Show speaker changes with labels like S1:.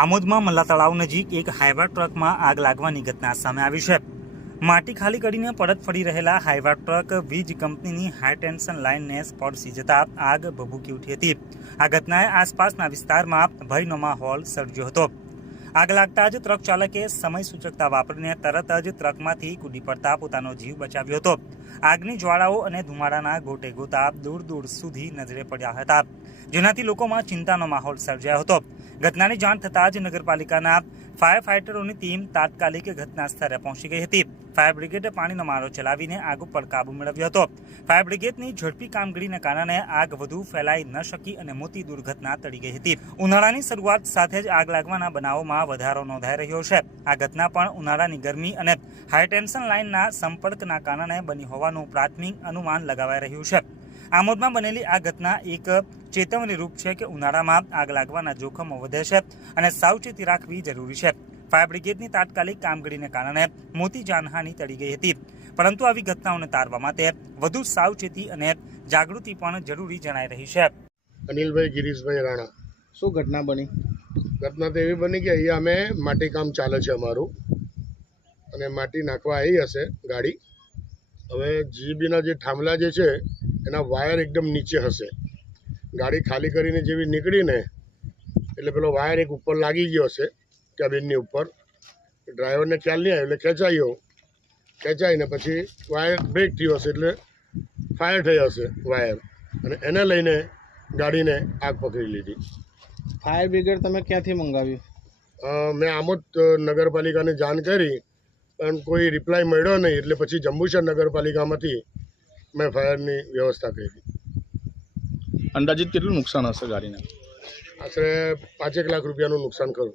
S1: આમોદમાં મલ્લા તળાવ નજીક એક હાઈવા ટ્રકમાં આગ લાગવાની ઘટના સામે આવી છે. માટી ખાલી કરીને પરત ફરી રહેલા હાઈવા ટ્રક વીજ કંપનીની હાઈ ટેન્શન લાઇનને સ્પર્શી જતા આગ ભભૂકી ઉઠી હતી. આ ઘટનાએ આસપાસના વિસ્તારમાં ભયનો માહોલ સર્જ્યો હતો. આગ લાગતા જ ટ્રક ચાલકે સમય સૂચકતા વાપરીને તરત જ ટ્રકમાંથી કૂદી પડતા પોતાનો જીવ બચાવ્યો હતો. આગની જ્વાળાઓ અને ધુમાડાના ગોટે ગોતા દૂર દૂર સુધી નજરે પડ્યા હતા, જેનાથી લોકોમાં ચિંતાનો માહોલ સર્જાયો હતો. ઘટનાની જાણ થતાં જ નગરપાલિકાના ફાયર ફાઇટરોની ટીમ તાત્કાલિક ઘટના સ્થળે પહોંચી ગઈ હતી. ફાયર બ્રિગેડે પાણીનો મારો ચલાવીને આગ ઉપર કાબુ મેળવ્યો હતો. ફાયર બ્રિગેડની ઝડપી કામગીરીને કારણે આગ વધુ ફેલાઈ ન શકી અને મોટી દુર્ઘટના ટળી ગઈ હતી. ઉનાળાની શરૂઆત સાથે જ આગ લાગવાના બનાવોમાં વધારો નોંધાઈ રહ્યો છે. આ ઘટના પણ ઉનાળાની ગરમી અને હાઈટેન્શન લાઇનના સંપર્કના કારણે બની હોવાનું પ્રાથમિક અનુમાન લગાવાઈ રહ્યું છે. આમોદમાં બનેલી આ ઘટના એક ચેતવણી રૂપ છે કે ઉનાળામાં આગ લાગવાના જોખમો વધે છે અને સાવચેતી રાખવી જરૂરી છે. ફાયર બ્રિગેડની તાત્કાલિક કામગીરીને કારણે મોટી જાનહાની ટળી ગઈ હતી. પરંતુ આવી ઘટનાઓને તારવા માટે વધુ સાવચેતી અને જાગૃતિ પણ જરૂરી જણાઈ રહી છે.
S2: અનિલભાઈ ગિરીશભાઈ રાણા.
S3: શું ઘટના બની?
S2: ઘટના તો એવી બની કે અહીંયા અમે માટી કામ ચાલે છે અમારું. અને માટી નાખવા આવી હશે ગાડી. હવે જીબીના જે થાંભલા જે છે એના વાયર એકદમ નીચે હશે. ગાડી ખાલી કરીને જેવી નીકળીને એટલે પેલો વાયર એક ઉપર લાગી ગયો હશે કેબિનની ઉપર. ડ્રાઈવરને ખ્યાલ નહીં આવ્યો એટલે ખેંચાયો. ખેંચાઈને પછી વાયર બ્રેક થયો હશે એટલે ફાયર થયો હશે વાયર અને એને લઈને ગાડીને આગ પકડી લીધી.
S3: ફાયર બ્રિગેડ તમે ક્યાંથી મંગાવ્યું?
S2: મેં આમોદ નગરપાલિકાને જાણ કરી પણ કોઈ રિપ્લાય મળ્યો નહીં એટલે પછી જંબુસર નગરપાલિકામાંથી મેં ફાયરની વ્યવસ્થા કરી.
S4: અંદાજિત કેટલું નુકસાન હશે ગાડીને?
S2: આશરે પાંચેક લાખ રૂપિયાનું નુકસાન ખરું